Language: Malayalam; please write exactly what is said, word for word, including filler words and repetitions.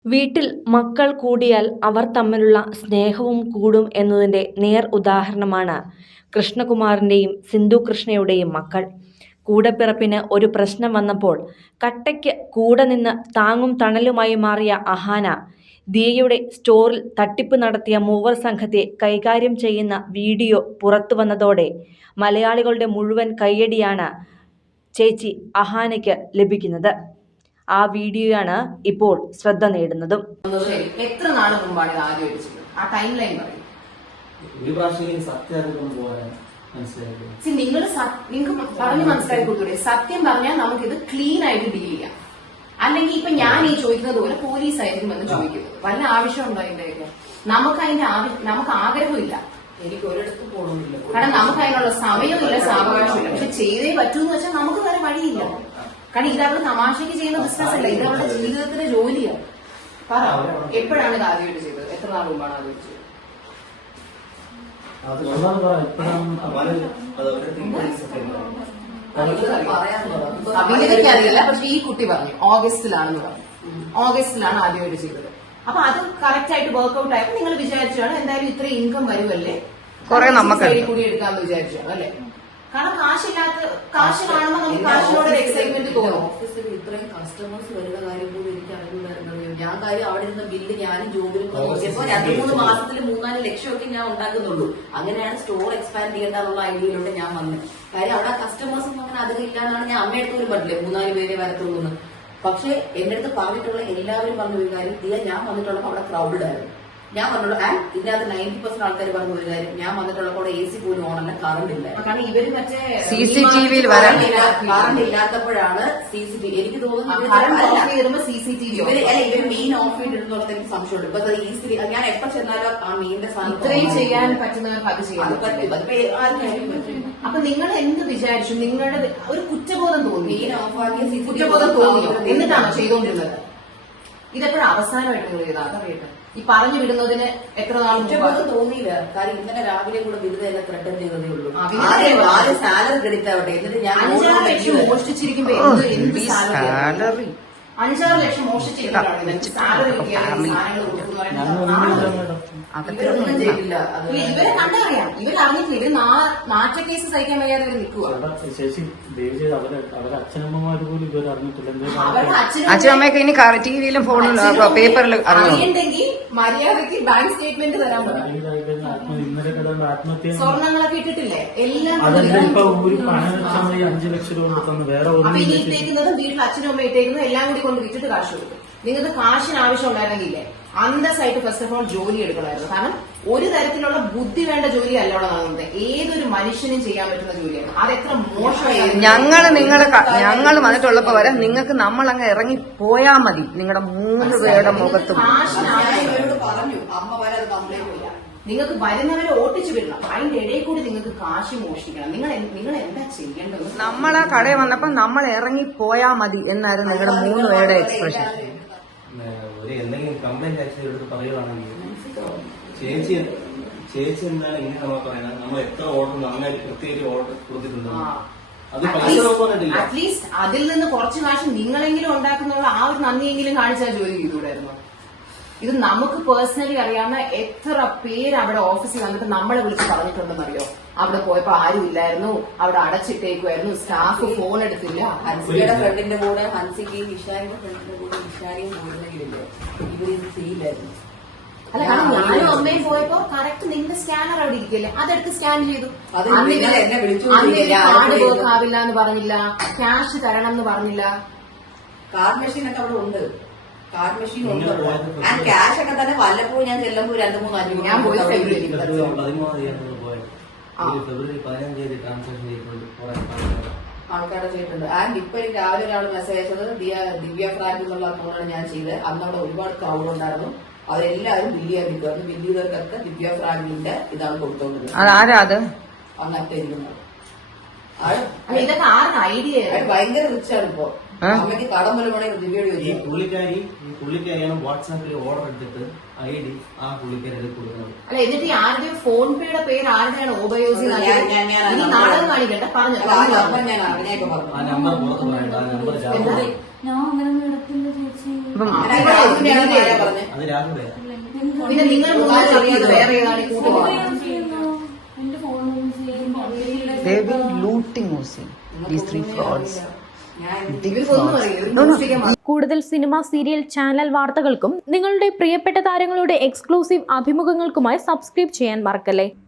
വീട്ടിൽ മക്കൾ കൂടിയാൽ അവർ തമ്മിലുള്ള സ്നേഹവും കൂടും എന്നതിൻ്റെ നേർ ഉദാഹരണമാണ് കൃഷ്ണകുമാറിൻ്റെയും സിന്ധു കൃഷ്ണയുടെയും മക്കൾ. കൂടപ്പിറപ്പിന് ഒരു പ്രശ്നം വന്നപ്പോൾ കട്ടയ്ക്ക് കൂടെ നിന്ന് താങ്ങും തണലുമായി മാറിയ അഹാന, ദിയയുടെ സ്റ്റോറിൽ തട്ടിപ്പ് നടത്തിയ മൂവർ സംഘത്തെ കൈകാര്യം ചെയ്യുന്ന വീഡിയോ പുറത്തു വന്നതോടെ മലയാളികളുടെ മുഴുവൻ കയ്യടിയാണ് ചേച്ചി അഹാനയ്ക്ക് ലഭിക്കുന്നത്. ആ വീഡിയോയാണ് ഇപ്പോൾ ശ്രദ്ധ നേടുന്നതും. എത്ര നാൾ മുമ്പാണ് ഇത് ആദ്യം അടിച്ചത്? ആ ടൈം ലൈൻ പറയും. നിങ്ങൾ നിങ്ങൾക്ക് പറഞ്ഞ് മനസ്സിലാക്കി കൊടുത്തൂടെ? സത്യം പറഞ്ഞാൽ നമുക്കിത് ക്ലീൻ ആയിട്ട് ഡീൽ ചെയ്യാം. അല്ലെങ്കിൽ ഇപ്പൊ ഞാൻ ഈ ചോദിക്കുന്നത് പോലെ പോലീസ് ആയിരിക്കും എന്ന് ചോദിക്കുന്നത്. വല്ല ആവശ്യമുണ്ടോ അതിന്റെയൊക്കെ? നമുക്ക് അതിന്റെ നമുക്ക് ആഗ്രഹമില്ല. എനിക്ക് ഒരിടത്ത് പോകണമെന്നില്ല. കാരണം നമുക്ക് അതിനുള്ള സമയമില്ല, സാവകാശമില്ല. പക്ഷെ ചെയ്തേ പറ്റൂന്ന് വെച്ചാൽ നമുക്ക് വേറെ വഴിയില്ല. കാരണം ഇത് അവള് തമാശക്ക് ചെയ്യുന്ന ബിസിനസ് അല്ല, ഇത് അവളുടെ ജീവിതത്തിന്റെ ജോലിയാണ്. പറ, എപ്പോഴാണ് ഇത് ആദ്യമായിട്ട് ചെയ്തത്? എത്ര നാൾ മുമ്പാണ് ആദ്യമായിട്ട് ചെയ്തത്? അഭിനയിക്കാറില്ല, പക്ഷെ ഈ കുട്ടി പറഞ്ഞു ഓഗസ്റ്റിലാണെന്ന് പറഞ്ഞു. ഓഗസ്റ്റിലാണ് ആദ്യമായിട്ട് ചെയ്തത്. അപ്പൊ അത് കറക്റ്റ് ആയിട്ട് വർക്ക്ഔട്ട് ആയപ്പോ നിങ്ങൾ വിചാരിച്ചാണ് എന്തായാലും ഇത്രയും ഇൻകം വരുമല്ലേ, കുറെ നമുക്ക് കൂടി എടുക്കാന്ന് വിചാരിച്ചാണ് അല്ലെ? കാരണം കാശില്ലാത്ത കാശ് കാണുമ്പോൾ നമുക്ക് കാശിനോട് ഒരു എക്സൈറ്റ്മെന്റ് തോന്നും. ഓഫീസിൽ ഇത്രയും കസ്റ്റമേഴ്സ് വരുന്ന കാര്യം കൂടി എനിക്ക് അറിയുന്നുണ്ടായിരുന്നത്. ഞാൻ കാര്യം അവിടെ ഇരുന്ന ബില്ല് ഞാനും ജോബിലും നോക്കിയപ്പോ രണ്ട് മൂന്ന് മാസത്തിൽ മൂന്നാല് ലക്ഷമൊക്കെ ഞാൻ ഉണ്ടാക്കുന്നുള്ളൂ. അങ്ങനെയാണ് സ്റ്റോർ എക്സ്പാൻഡ് ചെയ്യേണ്ടതെന്നുള്ള ഐഡിയയിലൂടെ ഞാൻ വന്നത്. കാര്യം അവിടെ കസ്റ്റമേഴ്സ് ഒന്നും അങ്ങനെ അധികം ഇല്ലാന്നാണ് ഞാൻ അമ്മയെടുത്ത് പോലും പറഞ്ഞില്ലേ മൂന്നാല് പേരെ വരത്തുള്ളൂ. പക്ഷെ എന്റെ അടുത്ത് പറഞ്ഞിട്ടുള്ള എല്ലാവരും പറഞ്ഞ ഒരു കാര്യം, ദിയ ഞാൻ വന്നിട്ടുള്ളപ്പോൾ അവിടെ ക്രൗഡഡ് ആയിരുന്നു. ഞാൻ പറഞ്ഞുള്ളൂ ആൻഡ് ഇതിനകത്ത് നയൻറ്റി പെർസെന്റ് ആൾക്കാർ പറഞ്ഞ ഒരു കാര്യം, ഞാൻ വന്നിട്ടുള്ളപ്പോൾ എ സി പോലും ഓണല്ല, കറണ്ട് ഇല്ല. കാരണം ഇവര് മറ്റേ സി സി ടി വിയിൽ കറണ്ട് ഇല്ലാത്തപ്പോഴാണ് സി സി ടി വി എനിക്ക് തോന്നുന്നു സി സി ടി വി ഇവര് അല്ല ഇവര് മെയിൻ ഓഫ് ചെയ്തിട്ടുള്ളത് എനിക്ക് സംശയമുണ്ട്. ഇപ്പൊ ഈസിലി ഞാൻ എപ്പോ ചെന്നാലും ആ മെയിന്റെ ഇത്രയും ചെയ്യാൻ പറ്റുന്നവർക്ക് അത് ചെയ്യാൻ പറ്റും. അപ്പൊ നിങ്ങൾ എന്ത് വിചാരിച്ചു? നിങ്ങളുടെ ഒരു കുറ്റബോധം തോന്നി, മെയിൻ ഓഫ് ആക്കിയ കുറ്റബോധം തോന്നി, എന്നിട്ടാണോ ചെയ്തുകൊണ്ടിരുന്നത്? ഇതെപ്പോഴും അവസാനമായിട്ട് നിങ്ങൾ ചെയ്താൽ അതറിയട്ടെ. ഈ പറഞ്ഞു വിടുന്നതിന് എത്ര നാൾ കുറ്റബോധം തോന്നിയില്ല. കാര്യം ഇന്നലെ രാവിലെ കൂടെ ബിരുദ എന്നെ ത്രട്ടൻ ചെയ്തതേ ഉള്ളൂ. ആദ്യം സാലറി ക്രെഡിറ്റ് ആവട്ടെ, എന്നിട്ട് ഞാൻ അഞ്ചാറ് ലക്ഷം മോഷ്ടിച്ചിരിക്കുമ്പോ എന്ത് സാലറി? അഞ്ചാറ് ലക്ഷം മോഷ്ടിച്ചിരിക്കുകയാണ് സാലറി സാധനങ്ങൾ കൊടുക്കുന്ന അതൊന്നും ചെയ്തില്ല. ഇവരെ കണ്ടറിയാം, ഇവർ അറിഞ്ഞിട്ടില്ല. ഇവര് നാറ്റ കേസ് സഹിക്കാൻ വയ്യാതെ ഇവർ നിൽക്കുക. അച്ഛനമ്മയൊക്കെ ഇനി ടി വിയിലും ഫോണിലും പേപ്പറിൽ അറിയണ്ടെങ്കിൽ മര്യാദക്ക് ബാങ്ക് സ്റ്റേറ്റ്മെന്റ് തരാൻ പറ്റും. സ്വർണ്ണങ്ങളൊക്കെ ഇട്ടിട്ടില്ലേ എല്ലാം. അപ്പൊ ഇനി ഇട്ടേക്കുന്നതും വീട്ടിൽ അച്ഛനും അമ്മ ഇട്ടേക്കുന്നത് എല്ലാം കൂടി കൊണ്ട് വിറ്റിട്ട് കാശ് കൊടുക്കും. നിങ്ങൾക്ക് കാശിന് ആവശ്യം ഉണ്ടായിരുന്നെങ്കിലേ അന്തസ്സായിട്ട് ഫസ്റ്റ് ഓഫ് ഓൾ ജോലി എടുക്കണമായിരുന്നു. കാരണം ഒരു തരത്തിലുള്ള ബുദ്ധി വേണ്ട ജോലി അല്ല അവിടെ നടന്നത്. ഏതൊരു മനുഷ്യനും ചെയ്യാൻ പറ്റുന്ന ജോലിയാണ്. അതെത്ര മോശമായിരുന്നു. ഞങ്ങള് നിങ്ങള് ഞങ്ങൾ വന്നിട്ടുള്ളപ്പോ വരെ നിങ്ങൾക്ക് നമ്മൾ അങ്ങ് ഇറങ്ങി പോയാ മതി. നിങ്ങളുടെ മൂന്ന് പേരുടെ മുഖത്തും പറഞ്ഞു അമ്മ വരെ അത് കംപ്ലൈന്റ് ഇല്ല. നിങ്ങൾക്ക് വരുന്നവരെ ഓട്ടിച്ചു വിടണം. അതിന്റെ ഇടയിൽ കൂടി നിങ്ങൾക്ക് കാശ് മോഷ്ടിക്കണം. നിങ്ങൾ നിങ്ങൾ എന്താ ചെയ്യേണ്ടത്? നമ്മളെ കടയിൽ വന്നപ്പോ നമ്മൾ ഇറങ്ങി പോയാ മതി എന്നായിരുന്നു നിങ്ങളുടെ മൂന്ന് പേരുടെ എക്സ്പ്രഷൻ. ഒരു എന്തെങ്കിലും കംപ്ലൈന്റ് ആക്ച്വലി പറയുവാണെങ്കിൽ ചേച്ചി ചേച്ചി എന്താണ് ഇങ്ങനെ നമ്മൾ പറയുന്നത്? നമ്മൾ എത്ര ഓർഡർ നന്നായിട്ട് കൃത്യമായിട്ട് ഓർഡർ കൊടുത്തിട്ടുണ്ടോ? അത് അറ്റ്ലീസ്റ്റ് അതിൽ നിന്ന് കുറച്ച് കാശ് നിങ്ങളെങ്കിലും ഉണ്ടാക്കുന്നുള്ള ആ ഒരു നന്ദിയെങ്കിലും കാണിച്ചാൽ ജോലി ചെയ്തുകൂടായിരുന്നു. ഇത് നമുക്ക് പേഴ്സണലി അറിയാവുന്ന എത്ര പേര് അവിടെ ഓഫീസിൽ വന്നിട്ട് നമ്മളെ വിളിച്ച് പറഞ്ഞിട്ടുണ്ടെന്നറിയോ? അവിടെ പോയപ്പോ ആരും ഇല്ലായിരുന്നു, അവിടെ അടച്ചിട്ടേക്കുമായിരുന്നു, സ്റ്റാഫ് ഫോൺ എടുത്തില്ല. ഹൻസിയുടെ ഫ്രണ്ടിന്റെ കൂടെ ഹൻസിക്ക് വിഷാരിന്റെ ഫ്രണ്ടിന്റെ കൂടെ വിഷാരിയും പോയിരുന്നെങ്കിലേ ഇവര് ഇത് ചെയ്യില്ലായിരുന്നു. അല്ല, കാരണം ഞാനും അമ്മയും പോയപ്പോ കറക്റ്റ് നിങ്ങളുടെ സ്കാനർ അവിടെ ഇരിക്കില്ലേ, അതെടുത്ത് സ്കാൻ ചെയ്തു. എന്നെ വിളിച്ചു കാർഡ് വർക്ക് ആവില്ല എന്ന് പറഞ്ഞില്ല, ക്യാഷ് തരണം എന്ന് പറഞ്ഞില്ല. കാർഡ് മെഷീൻ ഒക്കെ അവിടെ ഉണ്ട്, കാർഡ് മെഷീൻ ഉണ്ട്. ആൻഡ് ക്യാഷ് ഒക്കെ തന്നെ വല്ലപ്പോഴും ഞാൻ ചെല്ലുമ്പോൾ രണ്ടു മൂന്ന് അഞ്ചു ഞാൻ പോയി ഫെബ്രുവരി പതിനഞ്ച് തീയതി ട്രാൻസാക്ഷൻ ചെയ്തിട്ടുണ്ട്, ആൾക്കാരെ ചെയ്തിട്ടുണ്ട്. ആൻഡ് ഇപ്പൊ രാവിലെ ഒരാൾ മെസ്സേജ് അയച്ചത് ദിയ ദിവ്യ ഫ്രാങ്ക് എന്നുള്ള അക്കൗണ്ടാണ് ഞാൻ ചെയ്തത്. അന്ന് അവിടെ ഒരുപാട് ക്രൗഡ് ഉണ്ടായിരുന്നു, അവരെല്ലാവരും ബില്ല് ചെയ്യാൻ നിൽക്കുമായിരുന്നു. ബില്ല് ചെയ്തവർക്കൊക്കെ ദിവ്യ ഫ്രാങ്കിന്റെ ഇതാണ് കൊടുത്തോണ്ടിരുന്നത്. അന്നത്തെ ഇരിക്കുന്നത് ഇതൊക്കെ ആരുടെ ഐഡിയ? ഭയങ്കര റിച്ചാണ് ഇപ്പൊ. അമ്മയ്ക്ക് കടം പോലെ വേണമെങ്കിൽ ദിവ്യയോട് ഈ പുള്ളിക്കാരി ഈ പുള്ളിക്കാരിയാണ് വാട്സാപ്പിൽ ഓർഡർ എടുത്തിട്ട് ഐ ഡി ആ പുള്ളിക്കാരി കൊടുക്കുന്നത്. അല്ല, എന്നിട്ട് ഈ ആരുടെയും ഫോൺ പേയുടെ പേര് ആരുടെയാണ് ഉപയോഗിച്ച് നാടകം കാണിക്കട്ടെ പറഞ്ഞു. ഞാൻ അങ്ങനെയൊക്കെ പറഞ്ഞു. ആ നമ്പർ പുറത്ത് പറയണ്ട, ആ നമ്പർ ഞാൻ അങ്ങനെ നടത്തില്ല ചേച്ചി. ഇപ്പം രാഹുലിന്റെ ആണെന്ന് ആരാ പറഞ്ഞത്? അത് രാഹുലേ പിന്നെ നിങ്ങൾ മൂന്നാല് അറിയാതെ വേറെ ഏതാണ് ഈ കൂട്ടുകാർ? they've been looting Osi, these three frauds. Big ഇവർക്കൊന്നും frauds. അറിയില്ല. No, no. ഇവർ കൂടുതൽ സിനിമ, സീരിയൽ, ചാനൽ വാർത്തകൾക്കും നിങ്ങളുടെ പ്രിയപ്പെട്ട താരങ്ങളുടെ എക്സ്ക്ലൂസീവ് അഭിമുഖങ്ങൾക്കുമായി സബ്സ്ക്രൈബ് ചെയ്യാൻ മറക്കല്ലേ.